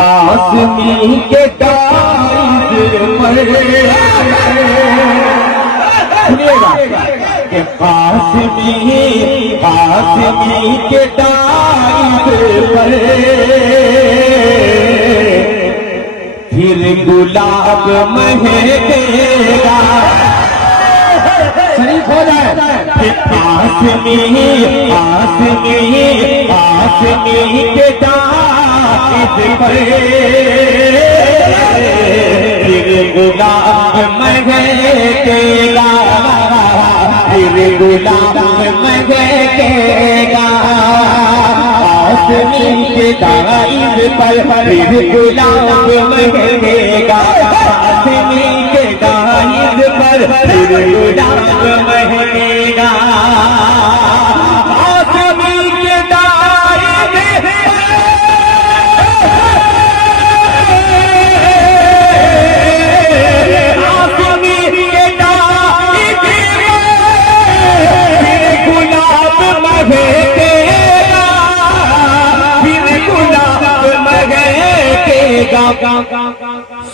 आसमी के ताइज पर के आसमी के ताइज पर फिर गुलाब महकेगा। शरीफ हो जाए। आसमी के ताइज पर फिर गुलाब महकेगा, फिर गुलाब महकेगा। आसमी के ताइज पर फिर गुलाब महकेगा। आसमी के ताइज पर फिर गुलाब महकेगा। आसमी के ताइज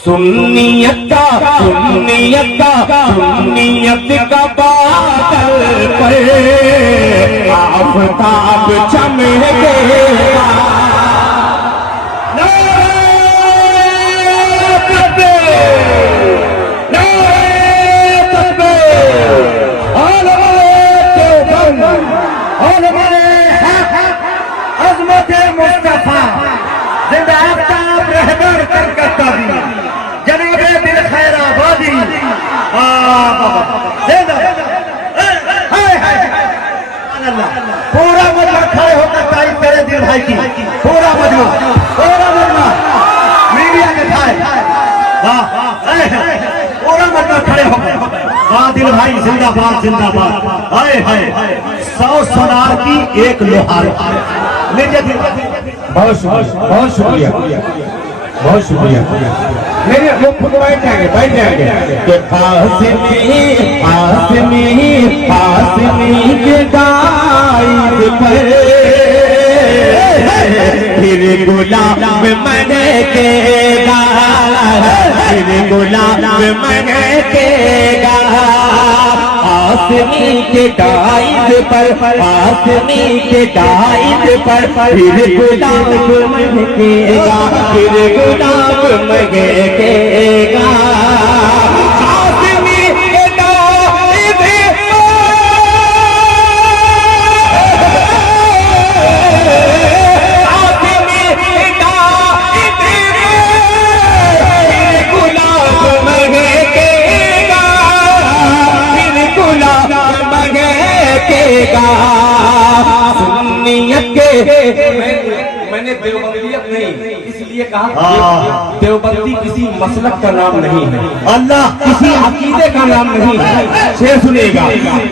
सुन्नियत का बादल पर आफताब चमकेगा। मुस्तफा जिंदा आफ्ताब रहबर करकता भी जनाबे दिल खैराबादी पूरा मजमा खड़े होकर तारीफ करे दिल भाई की। पूरा मजमा मीडिया के भाई पूरा मजमा खड़े होकर वाह दिल भाई जिंदाबाद जिंदाबाद। हाय हाय 100 सोनार की एक लोहार। बहुत शुक्रिया बहुत शुक्रिया। मेरे वो खुद बैठ जाएंगे के आसमी के ताइज पर फिर गुलाब महकेगा, फिर गुलाब महकेगा। आसमी के ताइज पर आसमी के ताइज पर फिर गुलाब महकेगा, फिर गुलाब महकेगा। आसमी के ताइज सुन्नियत के मैंने देवबंदियत नहीं इसलिए कहा देवबंदी किसी मसलक का नाम नहीं है, अल्लाह किसी अकीदे का नाम नहीं है। शेर सुनेगा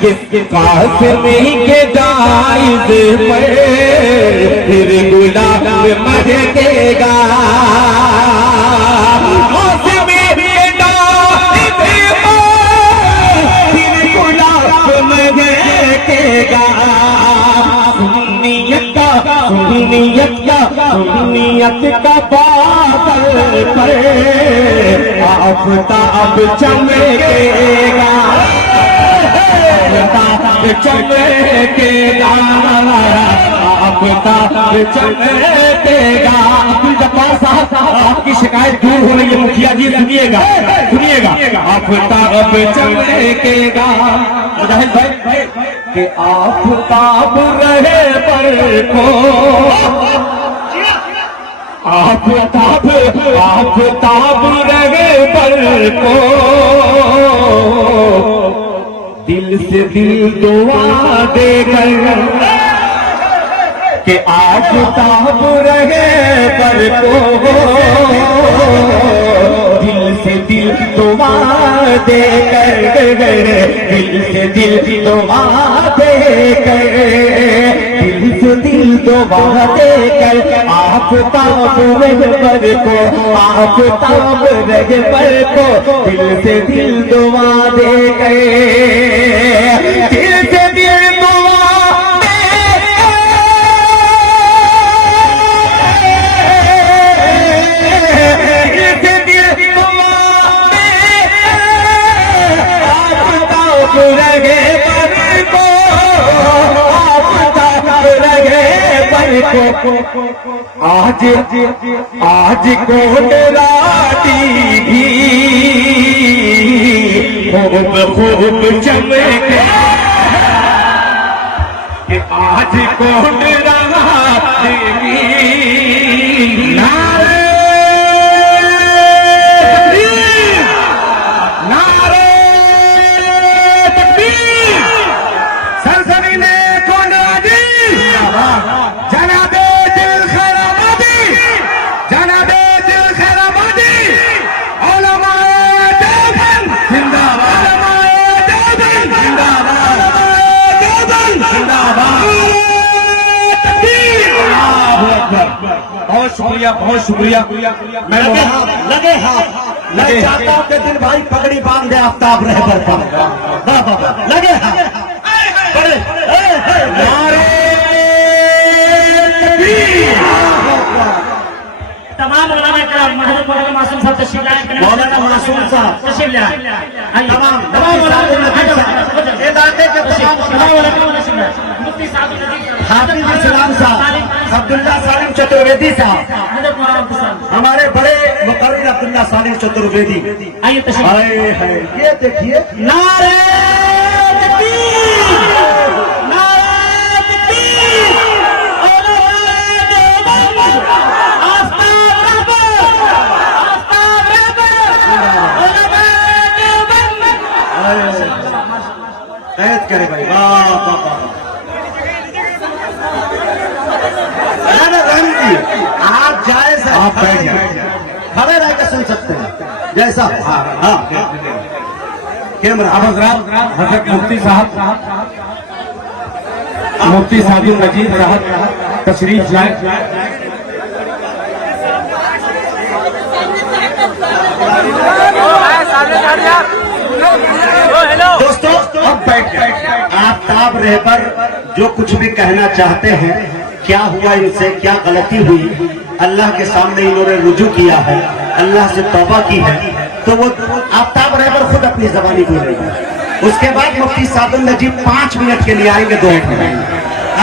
किसके आसमी के ताइज पर फिर गुलाब महकेगा। आसमी के ताइज पर फिर गुलाब महकेगा। सुन्नियत का बादल पर आफताब चमकेगा, आफताब चमकेगा, आफताब चमकेगा। अब्दुल जब्बार साहब आपकी शिकायत दूर हो रही है, मुखिया जी सुनिएगा सुनिएगा। आफताब चमकेगा मुजाहिद भाई कि आफताब रहे पर को आफताब रहे पर को दिल से दिल दुआ देकर कि आफताब रहे पर को दिल से दिल दुआ देकर, दिल से दिल दुआ देकर, दिल से दिल दुआ देकर आफताब रहबर को, आफताब रहबर को दिल से दिल दुआ देकर, दिल से दिल दुआ आज आज कोटराती भी खूब चमके कि आज कोटराती भी नारे तकबीर, नारे तकबीर, सनसनी ने कोटराती जनाबे दिल खैराबादी, जनाबे दिल खैराबादी, उलमाए देवबंद जिंदाबाद, उलमाए देवबंद जिंदाबाद, उलमाए देवबंद जिंदाबाद। अल्लाहू अकबर। बहुत शुक्रिया, बहुत शुक्रिया। मैं लगे हाथ मैं चाहता हूं कि दिल भाई पगड़ी बांध दे आफ्ताब रहबर पर। लगे हाथ बड़े नारे तमाम मौलाना मासूम साहब तशरीफ लाए, मौलाना मासूम साहब तशरीफ लाए, तमाम मुफ्ती साहब हाफिज इस्लाम साहब, अब्दुल्ला सालिम चतुर्वेदी साहब, हमारे बड़े मुकर्रिर अब्दुल्ला सालिम चतुर्वेदी। आइए तशरीफ। हाय हाय ये देखिए नारे तकबीर, नारे तकबीर, उलमाए देवबंद, आफ्ताब रहबर, आफ्ताब रहबर, उलमाए देवबंद। कैद करे भाई। वाह वाह वाह। रानी जी आप जायज है, आप बैठ जाए, खड़े रह के सुन सकते हैं जैसा। हाँ कैमरा अब हजरत मुफ्ती साहब, मुफ्ती सादिक नजीर साहब तशरीफ लाए। दोस्तों अब बैठ जाए। आफ्ताब रहबर जो कुछ भी कहना चाहते हैं, क्या हुआ इनसे, क्या गलती हुई, अल्लाह के सामने इन्होंने रुजू किया है, अल्लाह से तौबा की है, तो वो आफ्ताब रहबर खुद अपनी जबानी बोलेंगे। उसके बाद मुफ्ती सादिक नजीब 5 मिनट के लिए आएंगे, 2 मिनट में।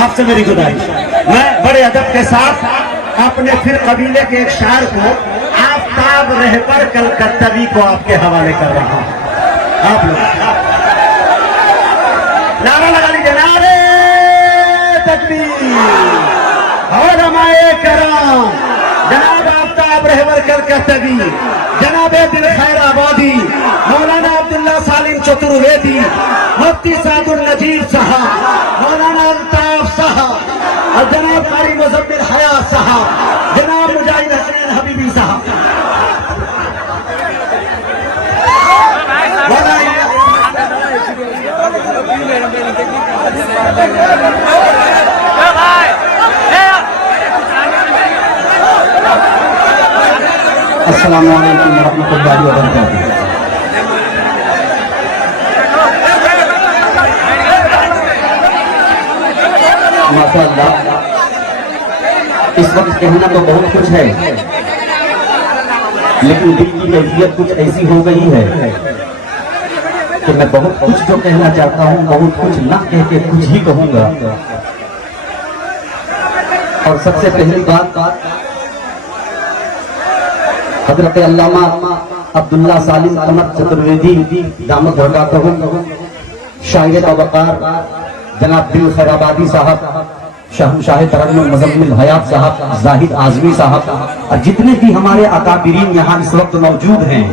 आपसे मेरी गुजारिश, मैं बड़े अदब के साथ अपने फिर कबीले के एक शायर को आफ्ताब रहबर कलकत्तवी को आपके हवाले कर रहा हूं। आप लोग नारा लगा लीजिए, नारे तकबीर, उलमाए कराम, जनाब आफ्ताब रहबर कलकत्तवी, जनाबे दिल खैराबादी, मौलाना अब्दुल्ला सालिम चतुर्वेदी, मुफ्ती सादुल नजीर साहब, मौलाना अल्ताफ साहब, और जनाब कारी मुजम्मिल हयात साहब, जनाब मुजाहिद हसनैन हबीबी साहब। अस्सलामु अलैकुम रहमतुल्लाहि व बरकातुहू। माशाअल्लाह, इस वक्त कहना तो बहुत कुछ है, लेकिन दिल की कैफियत कुछ ऐसी हो गई है कि मैं बहुत कुछ जो कहना चाहता हूँ, बहुत कुछ न कह के कुछ ही कहूंगा। और सबसे पहली बात, हजरत अल्लामा अब्दुल्ला सालिम कमर चतुर्वेदी दामद बरकातहू, शायर वकार जनाब दिल खैराबादी साहब, शहंशाह तरन्नुम मुजम्मिल हयात साहब, जाहिद आजमी साहब, और जितने भी हमारे अकाबिरीन यहाँ इस वक्त मौजूद हैं,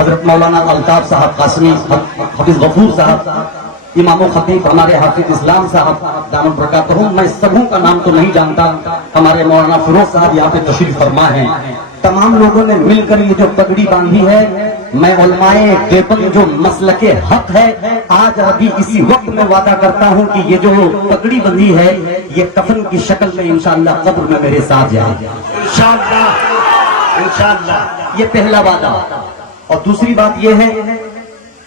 हजरत मौलाना अल्ताफ साहब कासमी, हफीज गफूर साहब, इमाम खतीब हमारे हाफिज इस्लाम साहब दामद बरकातहू। मैं सबों का नाम तो नहीं जानता, हमारे मौलाना फिरोज साहब यहाँ पे तशरीफ फरमा है। तमाम लोगों ने मिलकर ये जो पगड़ी बांधी है, मैं उलमाए देवबंद जो मसलके हक है, आज अभी इसी वक्त में वादा करता हूँ कि ये जो पगड़ी बंधी है, ये कफन की शक्ल में इंशाअल्लाह कब्र में मेरे साथ जाएगा इंशाअल्लाह, इंशाअल्लाह। ये पहला वादा। और दूसरी बात ये है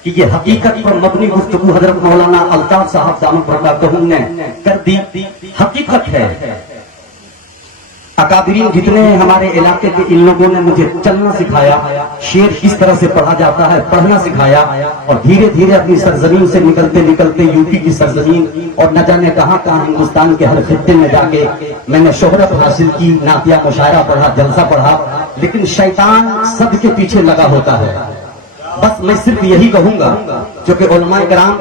कि ये हकीकत पर मबनी गुफ्तगू हजरत मौलाना अल्ताफ साहब दामद बरकातहू ने कर दी, हकीकत है। अकादरीन जितने हैं हमारे इलाके के, इन लोगों ने मुझे चलना सिखाया, शेर किस तरह से पढ़ा जाता है पढ़ना सिखाया, और धीरे धीरे अपनी सरजमीन से निकलते निकलते यूपी की सरजमीन और न जाने कहां कहां हिंदुस्तान के हर खित्ते में जाके मैंने शोहरत हासिल की, नातिया मुशायरा पढ़ा, जलसा पढ़ा। लेकिन शैतान सबके पीछे लगा होता है। बस मैं सिर्फ यही कहूंगा, क्योंकि उलमाए कराम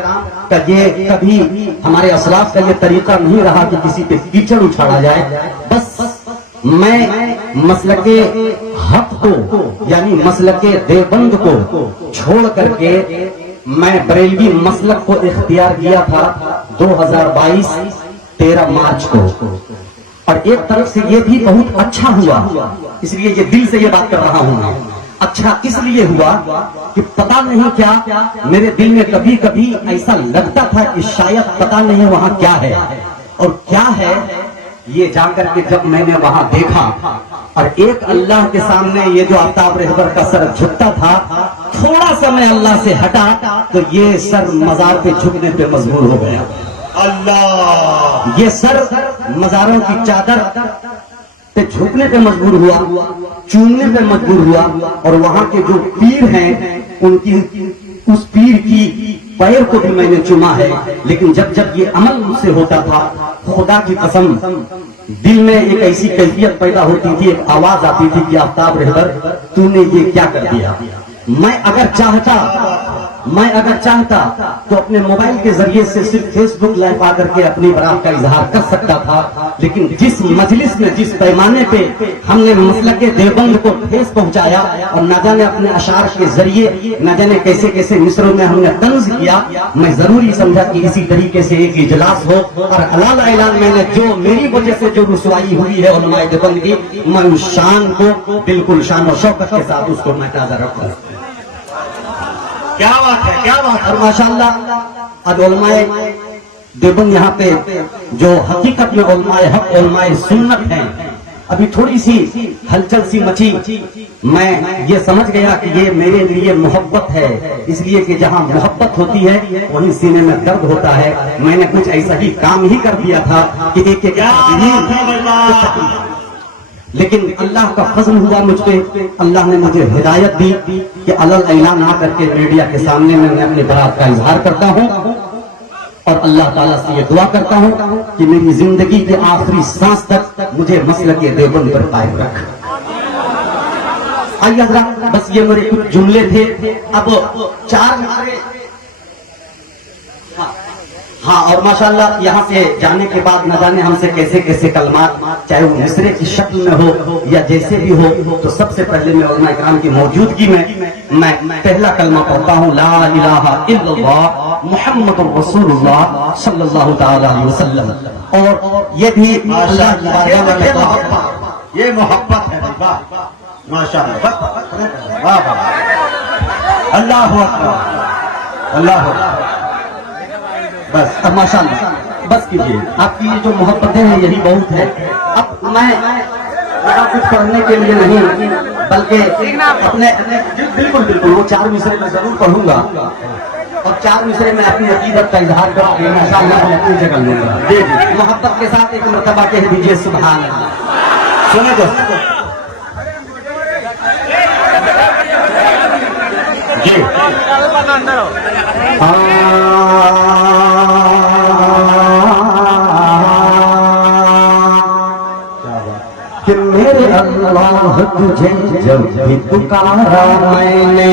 का ये कभी हमारे असलाफ का ये तरीका नहीं रहा कि किसी पे कीचड़ उछाड़ा जाए। बस मैं मसलके हक को यानी मसलके देवबंद को छोड़ करके मैं बरेलवी मसलक को इख्तियार किया था 2022 13 मार्च को, और एक तरफ से ये भी बहुत अच्छा हुआ, इसलिए ये दिल से ये बात कर रहा हूं मैं। अच्छा इसलिए हुआ कि पता नहीं क्या मेरे दिल में कभी कभी ऐसा लगता था कि शायद पता नहीं वहां क्या है, और क्या है ये जाकर के जब मैंने वहां देखा, और एक अल्लाह के सामने ये जो आफ्ताब रहबर का सर झुकता था, थोड़ा सा मैं अल्लाह से हटा तो ये सर मजार पे झुकने पे मजबूर हो गया। अल्लाह, ये सर मजारों की चादर पे झुकने पे मजबूर हुआ, चूमने पे मजबूर हुआ, और वहां के जो पीर हैं उनकी उस पीर की पैर को भी मैंने चुमा है। लेकिन जब जब ये अमल मुझसे होता था, खुदा की कसम दिल में एक ऐसी कैफियत पैदा होती थी, एक आवाज आती थी कि आफ्ताब रहबर तूने ये क्या कर दिया। मैं अगर चाहता तो अपने मोबाइल के जरिए से सिर्फ फेसबुक लाइव आकर के अपनी बरात का इजहार कर सकता था, लेकिन जिस मजलिस में जिस पैमाने पे हमने मसलके देवबंद को ठेस पहुंचाया, और न जाने अपने अशार के जरिए न जाने कैसे कैसे मिस्रों में हमने तंज किया, मैं जरूरी समझा कि इसी तरीके से एक इजलास हो, और अलाल ऐलान मैंने जो मेरी वजह से जो रुसवाई हुई है उलमाए देवबंद की, मैं उस शान को बिल्कुल शान और शौकत के साथ उसको मैं ताज़ा रखूं। क्या बात है, क्या बात है। और माशाअल्लाह आज उलमाए देवबंद यहाँ पे जो हकीकत में उलमाए हक उलमाए सुन्नत हैं, अभी थोड़ी सी हलचल सी मची, मैं ये समझ गया कि ये मेरे लिए मोहब्बत है, इसलिए कि जहाँ मोहब्बत होती है वहीं सीने में दर्द होता है। मैंने कुछ ऐसा ही काम ही कर दिया था कि एक लेकिन अल्लाह का फजल हुआ मुझ पे, अल्लाह ने मुझे हिदायत दी कि अलल ऐलान आकर के मीडिया के सामने मैं अपने बरात का इजहार करता हूँ, और अल्लाह ताला से ये दुआ करता हूँ कि मेरी जिंदगी के आखिरी सांस तक मुझे मसलके देवबंद पर कायम रख। आइए हज़रात, बस ये मेरे कुछ जुमले थे। अब 4 नारे, हाँ, और माशाल्लाह यहाँ से जाने के बाद न जाने हमसे कैसे कैसे कलमात, चाहे वो मिसरे की शक्ल में हो या जैसे भी हो, तो सबसे पहले मैं उलमा इकराम की मौजूदगी में मैं पहला कलमा पढ़ता हूँ, ला इलाहा इल्लल्लाह मुहम्मदुर रसूलुल्लाह सल्लल्लाहु तआला अलैहि वसल्लम। और ये भी अल्लाह की बारगाह में ये मोहब्बत है, माशाअल्लाह, अल्लाहु अकबर, अल्लाहु अकबर। बस अब माशाअल्लाह बस कीजिए, आपकी ये जो मोहब्बतें हैं यही बहुत है। अब मैं कुछ करने के लिए नहीं, बल्कि अपने बिल्कुल बिल्कुल वो 4 मिसरे में जरूर पढ़ूंगा, और 4 मिसरे में अपनी अकीदत का इजहार करूंगा, माशाअल्लाह मैं अपनी जगह लूंगा। जी मोहब्बत के साथ एक मरतबा कह दीजिए सुभान अल्लाह। सुने दोस्तों जी, कि मेरे अल्लाह तुझे जब भी पुकारा मैंने,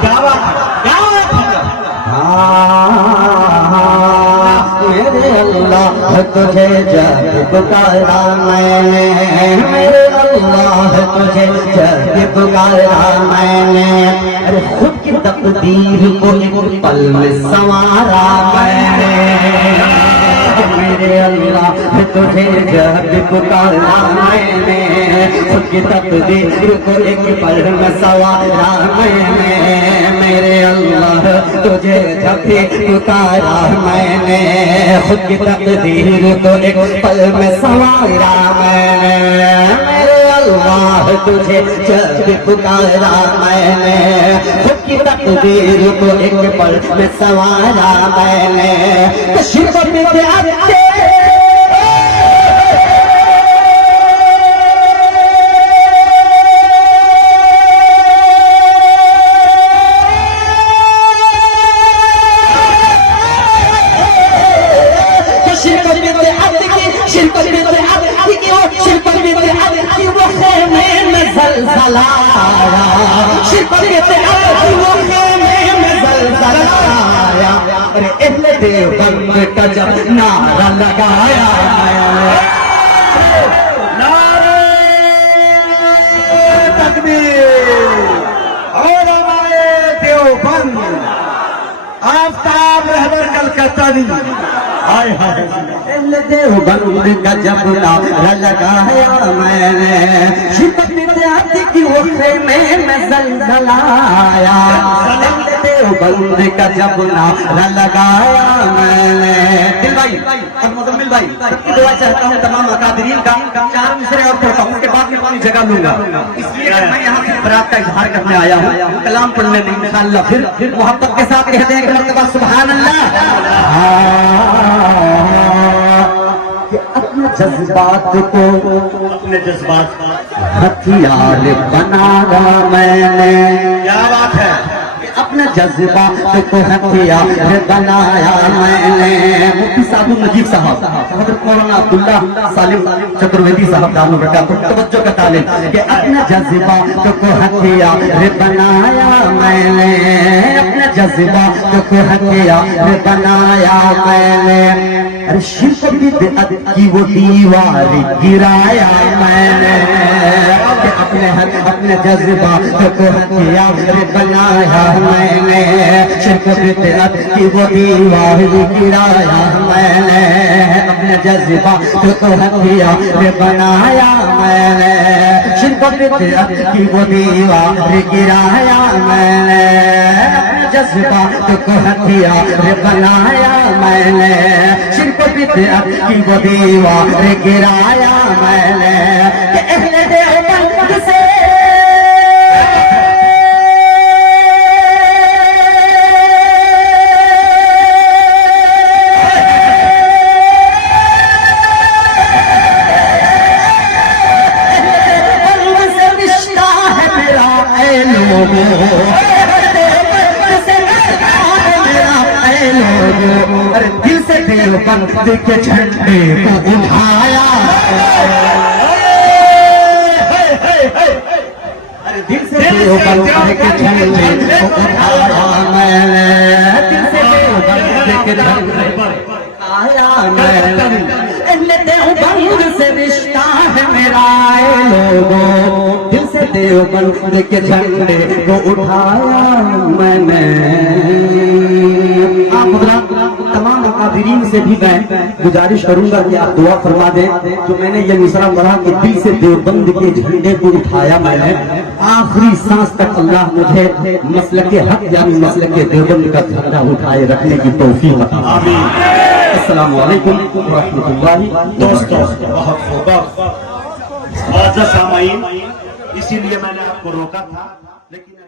क्या बात है, क्या बात है, मेरे अल्लाह तुझे जब भी पुकारा मैंने, मेरे अल्लाह तुझे जब भी पुकारा मैंने, अरे खुद की तकदीर को एक पल में संवारा मैंने, मेरे अल्लाह तुझे जब पुकारा मैंने, खुद की तकदीर को एक पल में संवारा मैंने, मेरे अल्लाह तुझे जब पुकारा मैंने, खुद की तकदीर को एक पल में संवारा मैंने, मेरे अल्लाह तुझे जब पुकारा मैंने, खुद की तकदीर को एक पल में संवारा मैंने, तशरीफ जलजलाया, शिरक बिदअत की वो खेमे में जलजलाया, अरे अहले देवबंद का जब नारा लगाया, नारे तकबीर और हमारे देवबंद आफ्ताब रहबर कलकत्ता दी, हाय हाय देवबंद का जब नारा लगाया मैंने, शिरक बिदअत की वो खेमे में जलजलाया, देवबंद का जब नारा लगाया मैंने। दिल भाई और मुजम्मिल भाई सबकी दुआ चाहता हूँ तमाम अकादरीन का, 4 मिसरे और पढ़ता हूँ, उसके बाद में अपनी जगह लूंगा, इसलिए मैं यहाँ से बरात का इजहार करने आया हूँ, कलाम पढ़ने नहीं। इंशाअल्लाह फिर मोहब्बत के साथ कहते हैं कि मर्तबा सुभान अल्लाह। अपने जज्बात को, अपने जज्बात हथियार बनाया मैंने, क्या बात है, अपने जज्बात को हथियार बनाया मैंने। मुफ्ती साहब नजीब साहब, हज़रत मौलाना अब्दुल्ला सालिम चतुर्वेदी साहब दामन बरकातुहू तवज्जो का तालिब कि अपने जज्बात को हथियार बनाया मैंने, अपने जज्बात को हथियार बनाया मैंने, अरे शिरक बिदअत की वो दीवार गिराया मैंने, अपने जज्बात को हथियार बनाया मैंने, शिरक बिदअत की वो दीवार गिराया मैंने, अपने जज्बात को हथियार बनाया मैंने, शिरक बिदअत की वो दीवार गिराया मैंने, जज्बात को हथियार बनाया मैंने, शिरक बिदअत की वो दीवार गिराया मैंने, कि अहले देवबंद से रिश्ता है मेरा ऐ लोगों, अरे दिल से देवबंद के झंडे को उठाया, अरे दिल से देवबंद के झंडे को उठाया मैंने, दिल से देवबंद के झंडे पर आया मैंने, अहले देवबंद से रिश्ता है मेरा ऐ लोगों, दिल से देवबंद के झंडे को उठाया मैंने। तमाम अकादरीन से भी मैं गुजारिश करूंगा कि आप दुआ फरमा दें, जो मैंने ये मिसरा पढ़ा कि दिल से देवबंद के झंडे को उठाया मैंने, आखिरी सांस तक अल्लाह मुझे मसलक हक यानी मसलक देवबंद का झंडा उठाए रखने की तौफीक अता फरमाए। अस्सलाम वालेकुम व रहमतुल्लाहि। दोस्तों बहुत होगा सामाईन, इसीलिए मैंने आपको रोका था, लेकिन